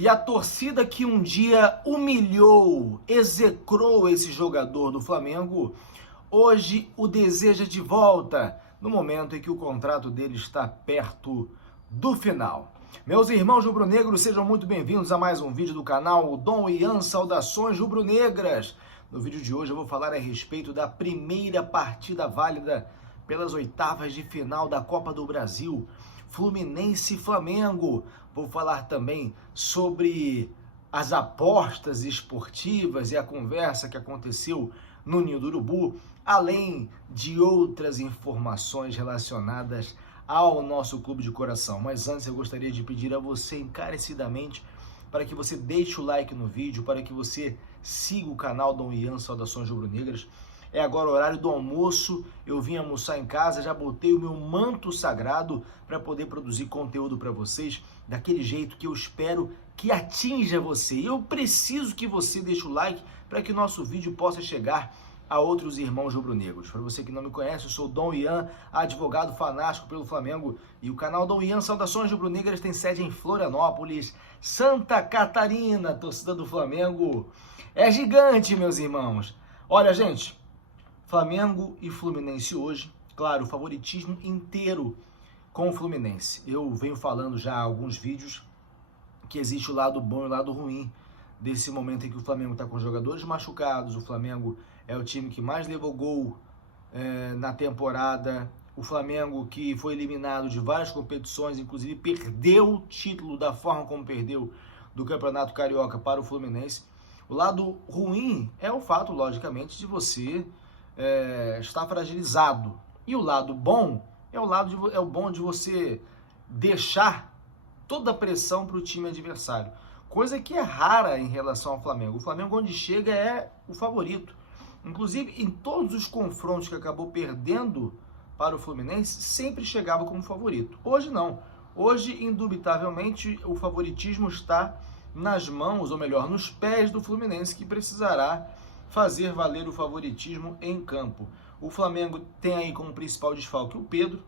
E a torcida que um dia humilhou, execrou esse jogador do Flamengo, hoje o deseja de volta, no momento em que o contrato dele está perto do final. Meus irmãos rubro-negros, sejam muito bem-vindos a mais um vídeo do canal Dom Ian Saudações Rubro-Negras. No vídeo de hoje eu vou falar a respeito da primeira partida válida pelas oitavas de final da Copa do Brasil, Fluminense e Flamengo. Vou falar também sobre as apostas esportivas e a conversa que aconteceu no Ninho do Urubu, além de outras informações relacionadas ao nosso clube de coração. Mas antes eu gostaria de pedir a você encarecidamente para que você deixe o like no vídeo, para que você siga o canal Dom Ian Saudações Rubro-Negras. É agora o horário do almoço, eu vim almoçar em casa, já botei o meu manto sagrado para poder produzir conteúdo para vocês, daquele jeito que eu espero que atinja você. E eu preciso que você deixe o like para que o nosso vídeo possa chegar a outros irmãos rubro-negros. Para você que não me conhece, eu sou Dom Ian, advogado fanático pelo Flamengo, e o canal Dom Ian Saudações Rubro-Negras tem sede em Florianópolis, Santa Catarina. Torcida do Flamengo é gigante, meus irmãos. Olha, gente, Flamengo e Fluminense hoje, claro, o favoritismo inteiro com o Fluminense. Eu venho falando já há alguns vídeos que existe o lado bom e o lado ruim desse momento em que o Flamengo está com jogadores machucados. O Flamengo é o time que mais levou gol na temporada. O Flamengo que foi eliminado de várias competições, inclusive perdeu o título da forma como perdeu do Campeonato Carioca para o Fluminense. O lado ruim é o fato, logicamente, de você estar fragilizado. E o lado bom é o bom de você deixar toda a pressão para o time adversário. Coisa que é rara em relação ao Flamengo. O Flamengo, onde chega, é o favorito. Inclusive, em todos os confrontos que acabou perdendo para o Fluminense, sempre chegava como favorito. Hoje não. Hoje, indubitavelmente, o favoritismo está nas mãos, ou melhor, nos pés do Fluminense, que precisará fazer valer o favoritismo em campo. O Flamengo tem aí como principal desfalque o Pedro.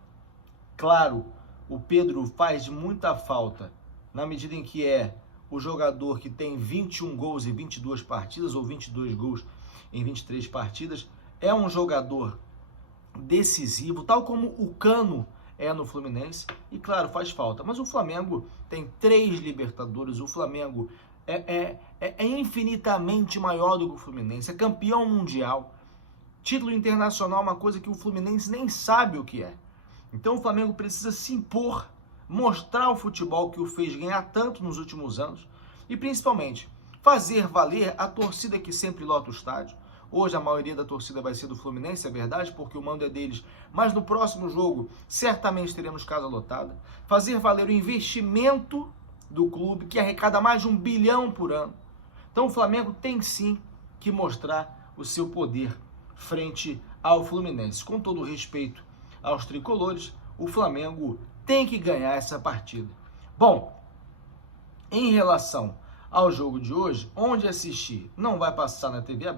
Claro, o Pedro faz muita falta na medida em que é o jogador que tem 21 gols em 22 partidas, ou 22 gols em 23 partidas. É um jogador decisivo, tal como o Cano é no Fluminense, e claro, faz falta. Mas o Flamengo tem 3 Libertadores, o Flamengo é infinitamente maior do que o Fluminense, é campeão mundial. Título internacional é uma coisa que o Fluminense nem sabe o que é. Então o Flamengo precisa se impor, mostrar o futebol que o fez ganhar tanto nos últimos anos e principalmente fazer valer a torcida que sempre lota o estádio. Hoje a maioria da torcida vai ser do Fluminense, é verdade, porque o mando é deles, mas no próximo jogo certamente teremos casa lotada. Fazer valer o investimento do clube, que arrecada mais de 1 bilhão por ano. Então o Flamengo tem sim que mostrar o seu poder frente ao Fluminense. Com todo o respeito aos tricolores, o Flamengo tem que ganhar essa partida. Bom, em relação ao jogo de hoje, onde assistir não vai passar na TV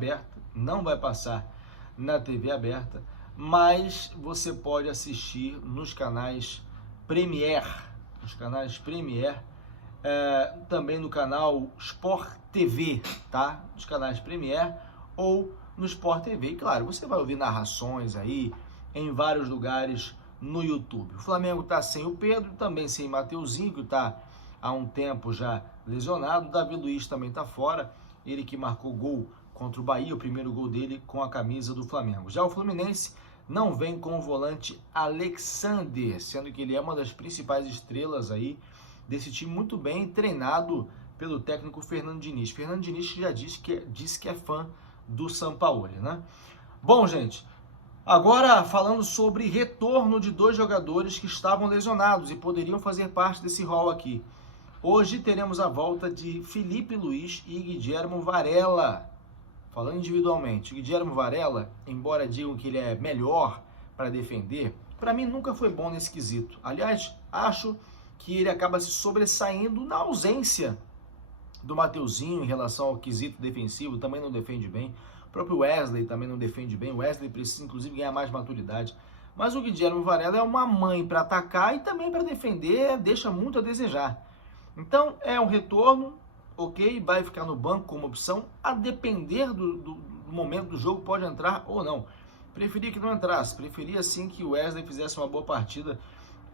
aberta, mas você pode assistir nos canais Premier, também no canal Sport TV, tá? Nos canais Premier ou no Sport TV. E claro, você vai ouvir narrações aí em vários lugares no YouTube. O Flamengo está sem o Pedro, também sem Mateuzinho, que está há um tempo já lesionado. O Davi Luiz também está fora, ele que marcou gol contra o Bahia, o primeiro gol dele com a camisa do Flamengo. Já o Fluminense não vem com o volante Alexander, sendo que ele é uma das principais estrelas aí desse time, muito bem treinado pelo técnico Fernando Diniz. Fernando Diniz já disse que é fã do Sampaoli, né? Bom, gente, agora falando sobre retorno de 2 jogadores que estavam lesionados e poderiam fazer parte desse rol aqui. Hoje teremos a volta de Felipe Luiz e Guilherme Varela. Falando individualmente, o Guilherme Varela, embora digam que ele é melhor para defender, para mim nunca foi bom nesse quesito. Aliás, acho que ele acaba se sobressaindo na ausência do Mateuzinho em relação ao quesito defensivo, também não defende bem. O próprio Wesley também não defende bem. O Wesley precisa, inclusive, ganhar mais maturidade. Mas o Guilherme Varela é uma mãe para atacar e também para defender, deixa muito a desejar. Então, é um retorno, ok, vai ficar no banco como opção, a depender do momento do jogo, pode entrar ou não. Preferia que não entrasse, preferia sim que o Wesley fizesse uma boa partida.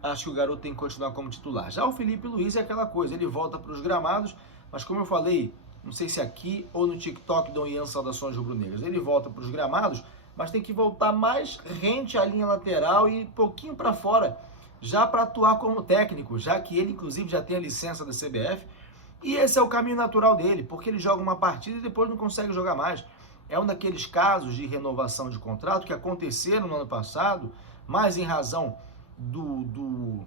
Acho que o garoto tem que continuar como titular. Já o Felipe Luiz é aquela coisa, ele volta para os gramados, mas como eu falei, não sei se aqui ou no TikTok do Ian Saudações Rubro-Negras, ele volta para os gramados, mas tem que voltar mais rente à linha lateral e um pouquinho para fora, já para atuar como técnico, já que ele inclusive já tem a licença da CBF, e esse é o caminho natural dele, porque ele joga uma partida e depois não consegue jogar mais. É um daqueles casos de renovação de contrato que aconteceram no ano passado, mais em razão do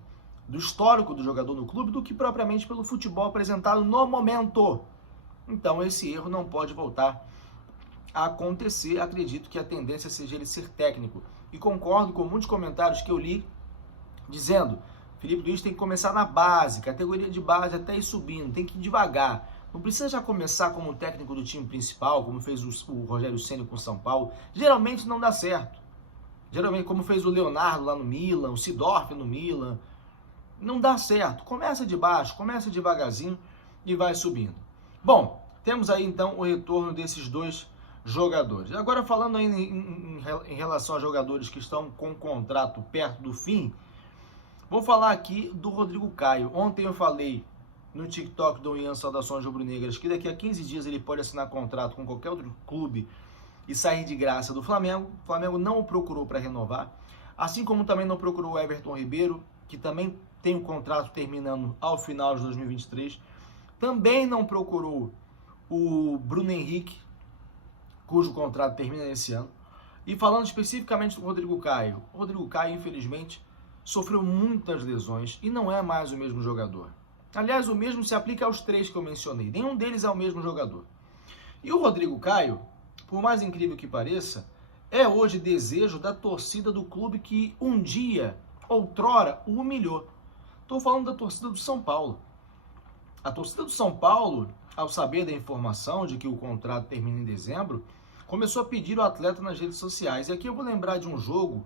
histórico do jogador no clube do que propriamente pelo futebol apresentado no momento. Então esse erro não pode voltar a acontecer. Acredito que a tendência seja ele ser técnico. E concordo com muitos comentários que eu li dizendo: Felipe Luiz tem que começar na base, categoria de base até ir subindo, tem que ir devagar. Não precisa já começar como técnico do time principal, como fez o Rogério Ceni com o São Paulo. Geralmente não dá certo. Geralmente, como fez o Leonardo lá no Milan, o Seedorf no Milan. Não dá certo. Começa de baixo, começa devagarzinho e vai subindo. Bom, temos aí então o retorno desses dois jogadores. Agora falando aí em relação a jogadores que estão com o contrato perto do fim, vou falar aqui do Rodrigo Caio. Ontem eu falei no TikTok do Ian Saudações Rubro-Negras que daqui a 15 dias ele pode assinar contrato com qualquer outro clube e sair de graça do Flamengo. O Flamengo não o procurou para renovar, assim como também não procurou o Everton Ribeiro, que também tem um contrato terminando ao final de 2023. Também não procurou o Bruno Henrique, cujo contrato termina esse ano. E falando especificamente do Rodrigo Caio, o Rodrigo Caio, infelizmente, sofreu muitas lesões e não é mais o mesmo jogador. Aliás, o mesmo se aplica aos três que eu mencionei. Nenhum deles é o mesmo jogador. E o Rodrigo Caio, por mais incrível que pareça, é hoje desejo da torcida do clube que um dia, outrora, o humilhou. Estou falando da torcida do São Paulo. A torcida do São Paulo, ao saber da informação de que o contrato termina em dezembro, começou a pedir o atleta nas redes sociais. E aqui eu vou lembrar de um jogo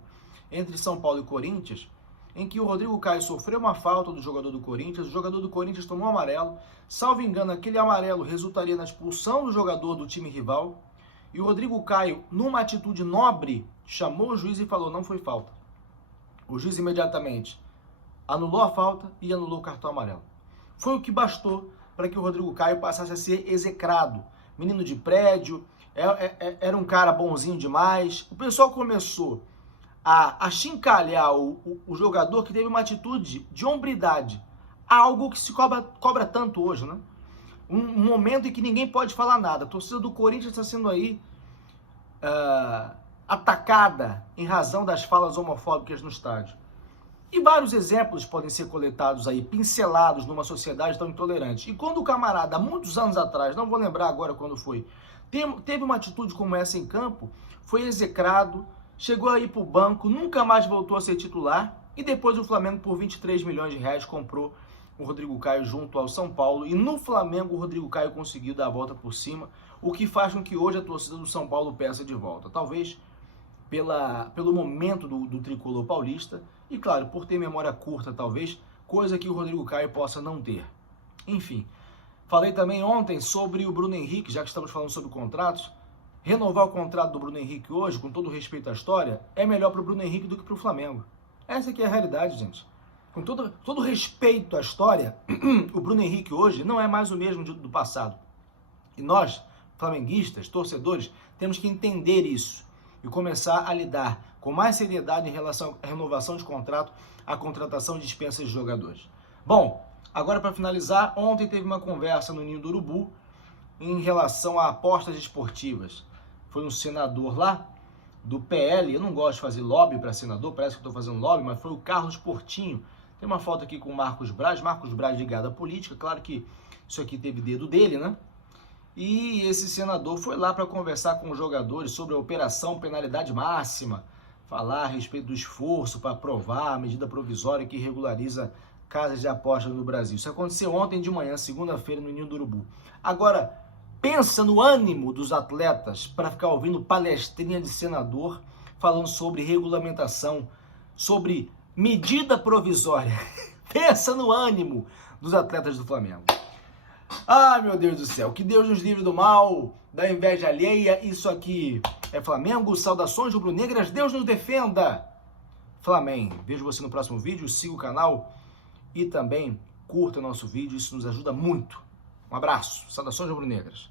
entre São Paulo e Corinthians, em que o Rodrigo Caio sofreu uma falta do jogador do Corinthians, o jogador do Corinthians tomou um amarelo, salvo engano, aquele amarelo resultaria na expulsão do jogador do time rival, e o Rodrigo Caio, numa atitude nobre, chamou o juiz e falou: não foi falta. O juiz imediatamente anulou a falta e anulou o cartão amarelo. Foi o que bastou para que o Rodrigo Caio passasse a ser execrado. Menino de prédio, era um cara bonzinho demais. O pessoal começou a chincalhar o jogador que teve uma atitude de hombridade, algo que se cobra tanto hoje, né? Um momento em que ninguém pode falar nada. A torcida do Corinthians está sendo aí atacada em razão das falas homofóbicas no estádio. E vários exemplos podem ser coletados aí, pincelados numa sociedade tão intolerante. E quando o camarada, há muitos anos atrás, não vou lembrar agora quando foi, teve uma atitude como essa em campo, foi execrado, chegou aí para o banco, nunca mais voltou a ser titular, e depois o Flamengo, por 23 milhões de reais, comprou o Rodrigo Caio junto ao São Paulo, e no Flamengo o Rodrigo Caio conseguiu dar a volta por cima, o que faz com que hoje a torcida do São Paulo peça de volta. Talvez pelo momento do tricolor paulista, e claro, por ter memória curta talvez, coisa que o Rodrigo Caio possa não ter. Enfim, falei também ontem sobre o Bruno Henrique, já que estamos falando sobre contratos. Renovar o contrato do Bruno Henrique hoje, com todo respeito à história, é melhor para o Bruno Henrique do que para o Flamengo. Essa aqui é a realidade, gente. Com todo respeito à história, o Bruno Henrique hoje não é mais o mesmo do passado. E nós, flamenguistas, torcedores, temos que entender isso e começar a lidar com mais seriedade em relação à renovação de contrato, à contratação de dispensas de jogadores. Bom, agora para finalizar, ontem teve uma conversa no Ninho do Urubu em relação a apostas esportivas. Foi um senador lá do PL, eu não gosto de fazer lobby para senador, parece que estou fazendo lobby, mas foi o Carlos Portinho. Tem uma foto aqui com o Marcos Braz ligado à política, claro que isso aqui teve dedo dele, né? E esse senador foi lá para conversar com os jogadores sobre a operação penalidade máxima, falar a respeito do esforço para aprovar a medida provisória que regulariza casas de apostas no Brasil. Isso aconteceu ontem de manhã, segunda-feira, no Ninho do Urubu. Agora, pensa no ânimo dos atletas para ficar ouvindo palestrinha de senador falando sobre regulamentação, sobre medida provisória. Pensa no ânimo dos atletas do Flamengo. Ah, meu Deus do céu, que Deus nos livre do mal, da inveja alheia. Isso aqui é Flamengo, saudações rubro-negras, Deus nos defenda. Flamengo, vejo você no próximo vídeo, siga o canal e também curta o nosso vídeo, isso nos ajuda muito. Um abraço, saudações rubro-negras.